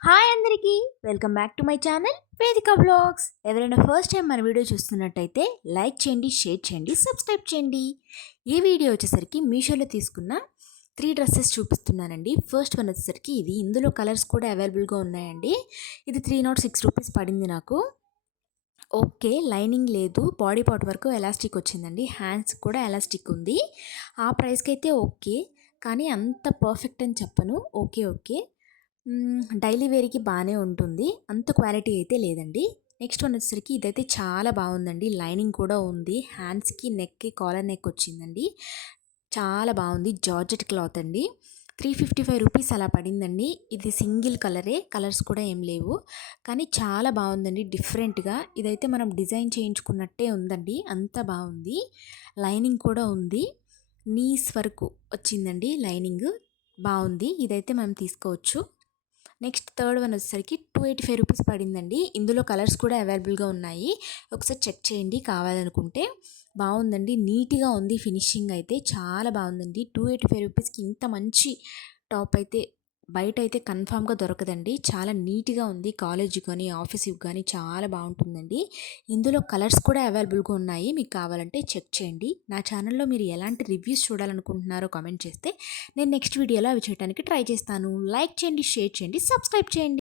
Hi అందరికీ, welcome back to my channel వేదిక blogs. ఎవరైనా ఫస్ట్ టైం మన వీడియో చూస్తున్నట్టయితే లైక్ చేయండి, షేర్ చేయండి, సబ్స్క్రైబ్ చేయండి. ఈ వీడియో వచ్చేసరికి మీషోలో తీసుకున్న 3 డ్రెస్సెస్ చూపిస్తున్నానండి. ఫస్ట్ వన్ వచ్చేసరికి ఇది, ఇందులో కలర్స్ కూడా అవైలబుల్గా ఉన్నాయండి. ఇది 306 రూపీస్ పడింది నాకు. ఓకే, లైనింగ్ లేదు, బాడీ పార్ట్ వరకు ఎలాస్టిక్ వచ్చిందండి, హ్యాండ్స్ కూడా ఎలాస్టిక్ ఉంది. ఆ ప్రైస్కి అయితే ఓకే, కానీ అంత పర్ఫెక్ట్ అని చెప్పను. ఓకే ఓకే, డైలీ వేర్కి బాగానే ఉంటుంది, అంత క్వాలిటీ అయితే లేదండి. నెక్స్ట్ వన్ వచ్చేసరికి ఇదైతే చాలా బాగుందండి, లైనింగ్ కూడా ఉంది, హ్యాండ్స్కి నెక్కి కాలర్ నెక్ వచ్చిందండి, చాలా బాగుంది. జార్జెట్ క్లాత్ అండి. 355 రూపీస్ అలా పడిందండి. ఇది సింగిల్ కలరే, కలర్స్ కూడా ఏం లేవు, కానీ చాలా బాగుందండి డిఫరెంట్గా. ఇదైతే మనం డిజైన్ చేయించుకున్నట్టే ఉందండి, అంత బాగుంది. లైనింగ్ కూడా ఉంది, నీస్ వరకు వచ్చిందండి లైనింగ్, బాగుంది. ఇదైతే మనం తీసుకోవచ్చు. నెక్స్ట్ థర్డ్ వన్ వచ్చేసరికి 285 రూపీస్ పడిందండి. ఇందులో కలర్స్ కూడా అవైలబుల్గా ఉన్నాయి, ఒకసారి చెక్ చేయండి కావాలనుకుంటే. బాగుందండి, నీట్గా ఉంది, ఫినిషింగ్ అయితే చాలా బాగుందండి. 285 రూపీస్కి ఇంత మంచి టాప్ అయితే బయట అయితే కన్ఫామ్గా దొరకదండి. చాలా నీట్గా ఉంది, కాలేజీకి కానీ ఆఫీస్కి కానీ చాలా బాగుంటుందండి. ఇందులో కలర్స్ కూడా అవైలబుల్గా ఉన్నాయి, మీకు కావాలంటే చెక్ చేయండి. నా ఛానల్లో మీరు ఎలాంటి రివ్యూస్ చూడాలనుకుంటున్నారో కామెంట్ చేస్తే నేను నెక్స్ట్ వీడియోలో అవి చేయడానికి ట్రై చేస్తాను. లైక్ చేయండి, షేర్ చేయండి, సబ్స్క్రైబ్ చేయండి.